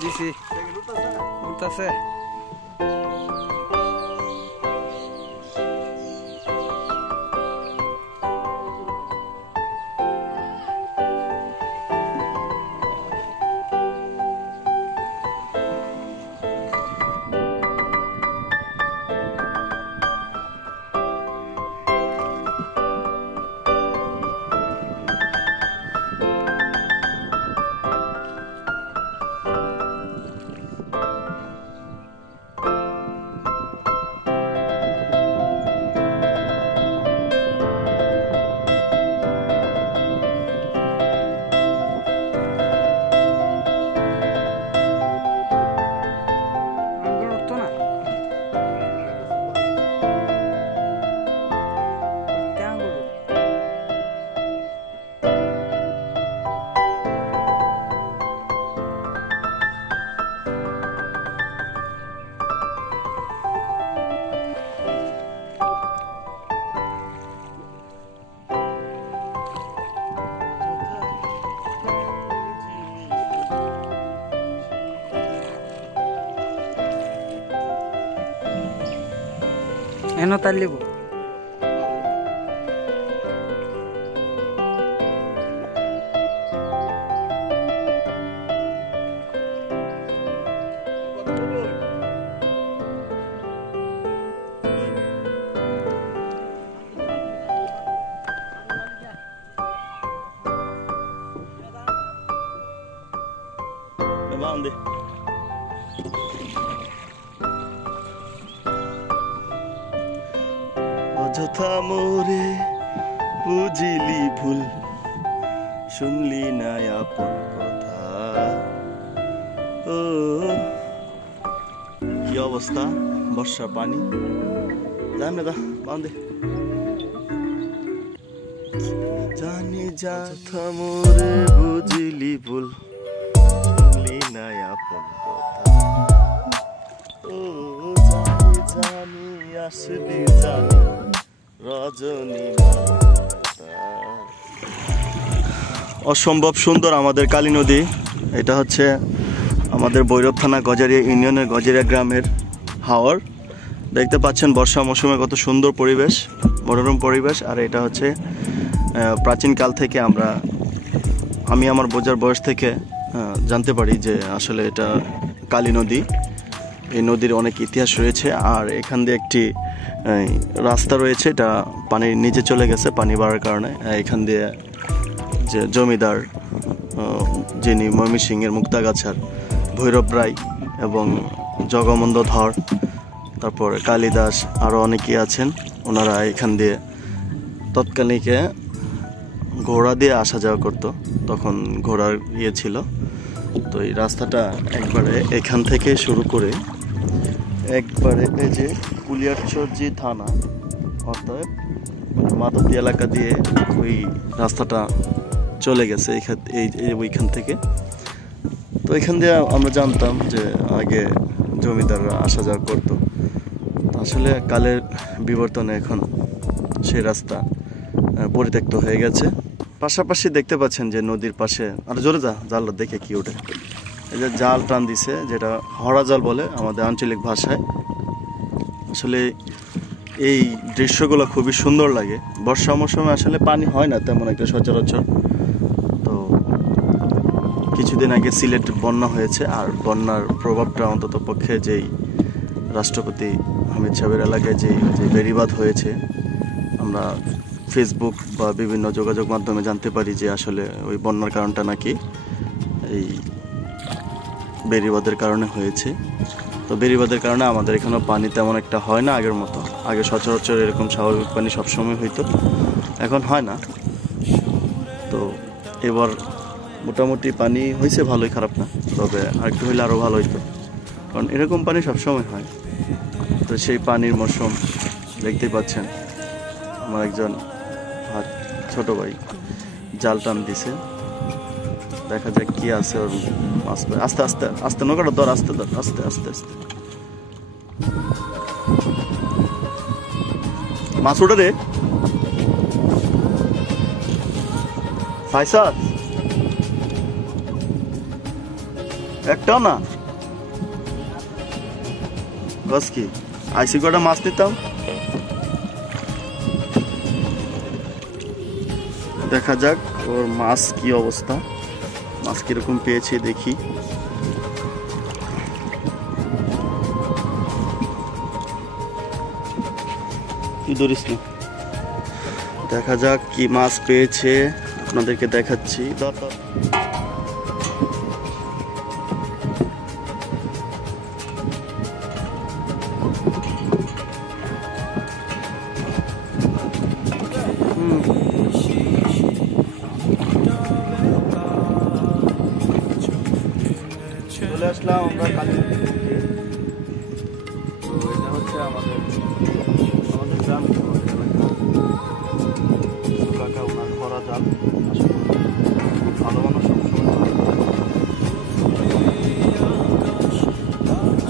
দিছি উঠতেছে। এনো তালিব অযথা মোরে বুঝিলি ভুল, শুনলি না আপন কথা। ও কি অবস্থা, বর্ষা পানি জান না বান্ধে জানি যথা মোরে বুঝিলি ভুল, শুনলি না আপন কথা। ও জানি জানি আসবি জানি রজনী। অসম্ভব সুন্দর আমাদের কালী নদী। এটা হচ্ছে আমাদের ভৈরব থানা গজারিয়া ইউনিয়নের গজারিয়া গ্রামের হাওর। দেখতে পাচ্ছেন বর্ষা মৌসুমে কত সুন্দর পরিবেশ, মনোরম পরিবেশ। আর এটা হচ্ছে প্রাচীনকাল থেকে আমি আমার বোঝার বয়স থেকে জানতে পারি যে আসলে এটা কালী নদী। এই নদীর অনেক ইতিহাস রয়েছে। আর এখান দিয়ে একটি রাস্তা রয়েছে, এটা পানির নিচে চলে গেছে পানি বাড়ার কারণে। এখান দিয়ে যে জমিদার যিনি ময়মনসিংহের মুক্তাগাছার ভৈরব রায় এবং জগমন্দ ধর, তারপর কালিদাস, আরও অনেকেই আছেন, ওনারা এখান দিয়ে তৎকালীনকে ঘোড়া দিয়ে আসা যাওয়া করতো। তখন ঘোড়ার ইয়ে ছিল। তো এই রাস্তাটা একবারে এখান থেকে শুরু করে একবারে এই যে কুলিয়ারচর থানা, অর্থাৎ মাধবদী এলাকা দিয়ে ওই রাস্তাটা চলে গেছে ওইখান থেকে। তো এখান দিয়ে আমরা জানতাম যে আগে জমিদাররা আসা যাওয়া করতো। আসলে কালের বিবর্তনে এখন সেই রাস্তা পরিত্যক্ত হয়ে গেছে। পাশাপাশি দেখতে পাচ্ছেন যে নদীর পাশে, আর জোরে জাল দেখে কি ওঠে, এই যে জাল টান দিছে, যেটা হরা জাল বলে আমাদের আঞ্চলিক ভাষায়। আসলে এই দৃশ্যগুলো খুবই সুন্দর লাগে। বর্ষা মৌসুমে আসলে পানি হয় না তেমন একটা সচরাচর। তো কিছুদিন আগে সিলেট বন্যা হয়েছে, আর বন্যার প্রভাবটা অন্তত পক্ষে যেই রাষ্ট্রপতি হামিদ সাহেবের এলাকায় যে বেড়িবাঁধ হয়েছে, আমরা ফেসবুক বা বিভিন্ন যোগাযোগ মাধ্যমে জানতে পারি যে আসলে ওই বন্যার কারণটা নাকি এই বেড়িবাঁধের কারণে হয়েছে। তো বেড়িবাঁধের কারণে আমাদের এখানেও পানি তেমন একটা হয় না আগের মতো। আগে সচরাচর এরকম স্বাভাবিক পানি সবসময় হইতো, এখন হয় না। তো এবার মোটামুটি পানি হয়েছে, ভালোই, খারাপ না। তবে আরেকটু হইলে আরও ভালো হইতো, কারণ এরকম পানি সবসময় হয়। তো সেই পানির মৌসুম দেখতেই পাচ্ছেন, আমার একজন ছোট ভাই জাল টান দিছে, দেখা যাক কি আছে ওর মাছ। আস্তে আস্তে আস্তে নৌকাটা ধর, আস্তে ধর, আস্তে আস্তে আস্তে। মাছ উঠে রে ফাইসার। একটাও না? বাস কি আইসি কটা মাছ নিতাম। দেখা যাক ওর মাছ কি অবস্থা, মাছ কিরকম পেয়েছে দেখি। তুই ধরিস না, দেখা যাক কি মাছ পেয়েছে, আপনাদেরকে দেখাচ্ছি। চলে আসলাম আমরা কালীর দিকে। তো এটা হচ্ছে আমাদের গ্রাম, আমাদের এলাকা। কাকা ওনার খরা জাল, আসলে খুব ভালো মানুষ,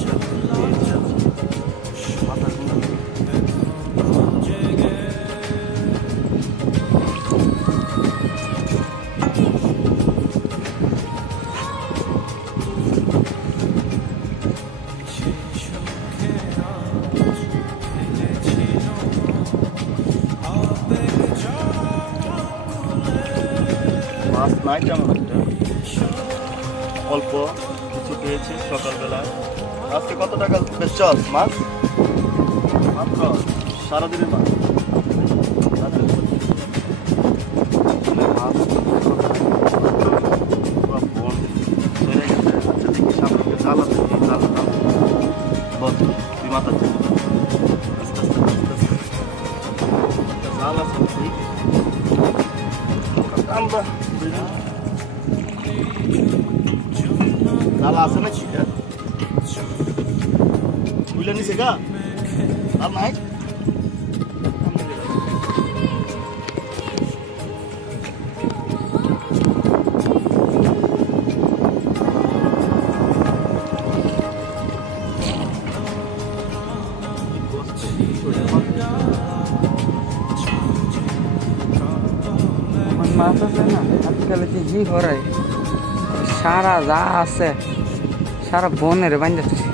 সবসময় মাথা মাছ নাই তেমন একটা, অল্প কিছু পেয়েছি সকালবেলা। আজকে কত টাকা বেচছ মাছ? মাত্র সারাদিনের মাছ। জালা আছে নাকি? বুঝলে নিছে গা আর নাই। মাছ আছে না আজকাল কি করে, সারা যা আছে সারা বনের বান্ধতেছে।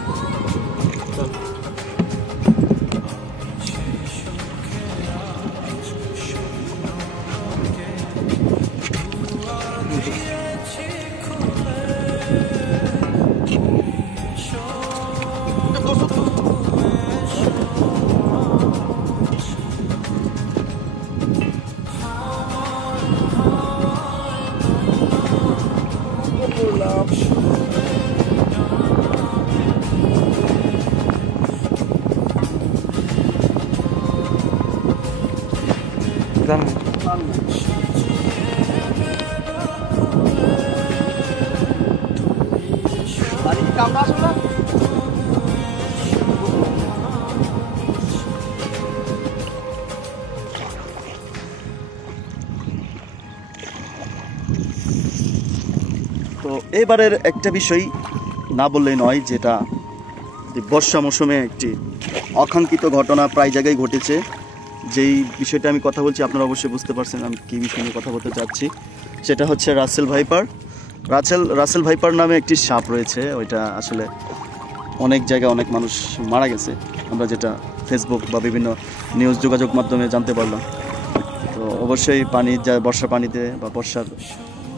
কামড়া আসলে তো এবারের একটা বিষয় না বললেই নয়, যেটা বর্ষা মৌসুমে একটি অকাঙ্ক্ষিত ঘটনা প্রায় জায়গায় ঘটেছে। যেই বিষয়টা আমি কথা বলছি আপনারা অবশ্যই বুঝতে পারছেন আমি কী বিষয় নিয়ে কথা বলতে চাচ্ছি। সেটা হচ্ছে রাসেল ভাইপার। রাসেল ভাইপার নামে একটি সাপ রয়েছে, ওইটা আসলে অনেক জায়গায় অনেক মানুষ মারা গেছে, আমরা যেটা ফেসবুক বা বিভিন্ন নিউজ যোগাযোগ মাধ্যমে জানতে পারলাম। তো অবশ্যই বর্ষা পানিতে বা বর্ষার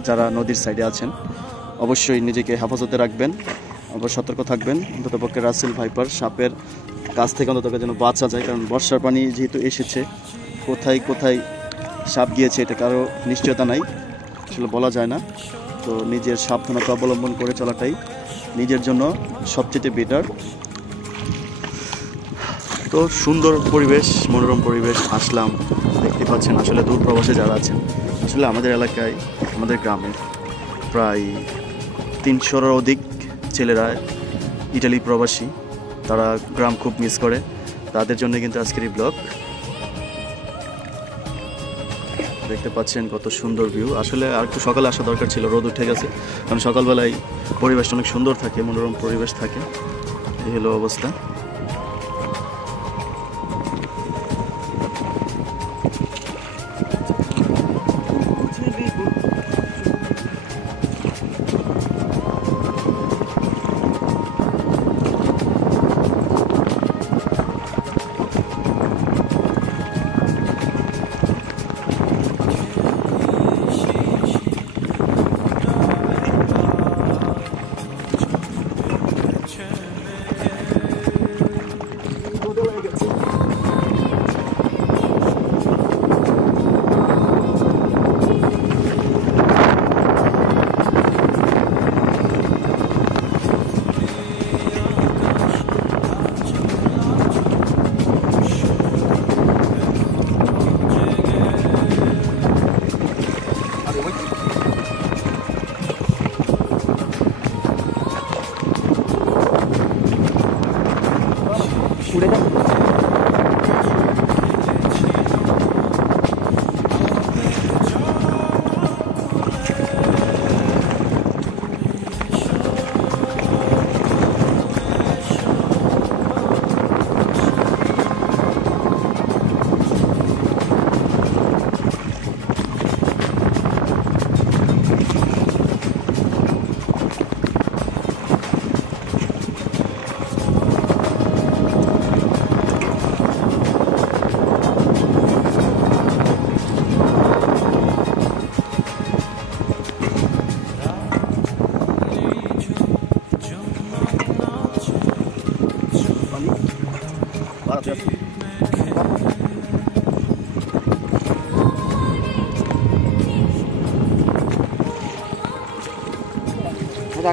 যারা নদীর সাইডে আছেন অবশ্যই নিজেকে হেফাজতে রাখবেন, সতর্ক থাকবেন। অন্ততপক্ষে রাসেল ভাইপার সাপের কাছ থেকে অন্তত যেন বাঁচা যায়, কারণ বর্ষার পানি যেহেতু এসেছে, কোথায় কোথায় সাপ গিয়েছে এটা কারো নিশ্চয়তা নাই, আসলে বলা যায় না। তো নিজের সাবধানতা অবলম্বন করে চলাটাই নিজের জন্য সবচেয়ে বেটার। তো সুন্দর পরিবেশ, মনোরম পরিবেশ, আসলাম। দেখতে পাচ্ছেন আসলে দূর প্রবাসে যারা আছেন, আসলে আমাদের এলাকায় আমাদের গ্রামে প্রায় 300-এর অধিক ছেলেরা ইটালি প্রবাসী, তারা গ্রাম খুব মিস করে, তাদের জন্য কিন্তু আজকের এই ব্লগ। দেখতে পাচ্ছেন কত সুন্দর ভিউ। আসলে আর একটু সকালে আসা দরকার ছিল, রোদ উঠে গেছে, কারণ সকালবেলায় পরিবেশটা অনেক সুন্দর থাকে, মনোরম পরিবেশ থাকে। এই হলো অবস্থা।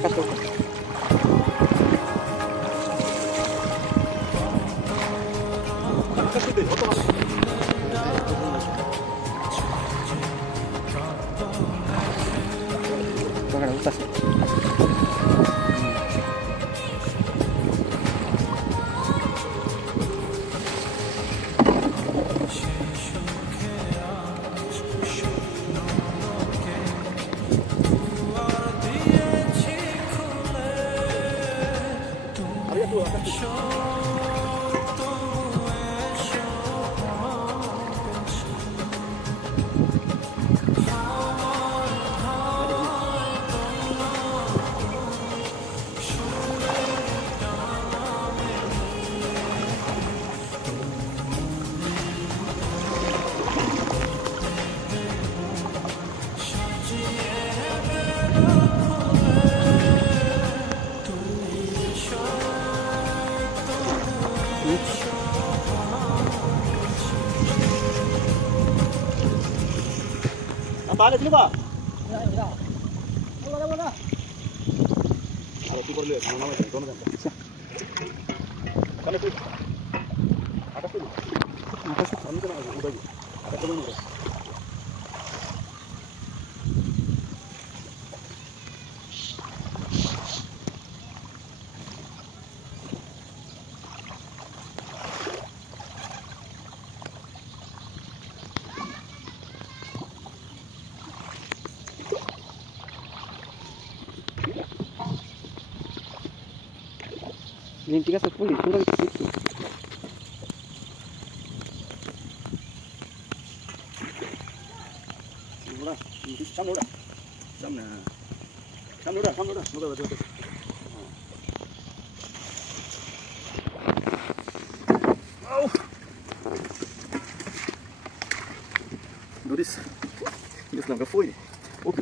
আকাশ Apa ada sini, Pak? Ada tu perlu, nama-nama itu, nama itu. Mana tu? Ada tu. Ada tu. Kami kena udah. Ada tu mana? Ini tiga sepuluh, sudah itu. Udah, sam udah. Sam udah. Betul. Oh. Do this. Isso não foi. Ok.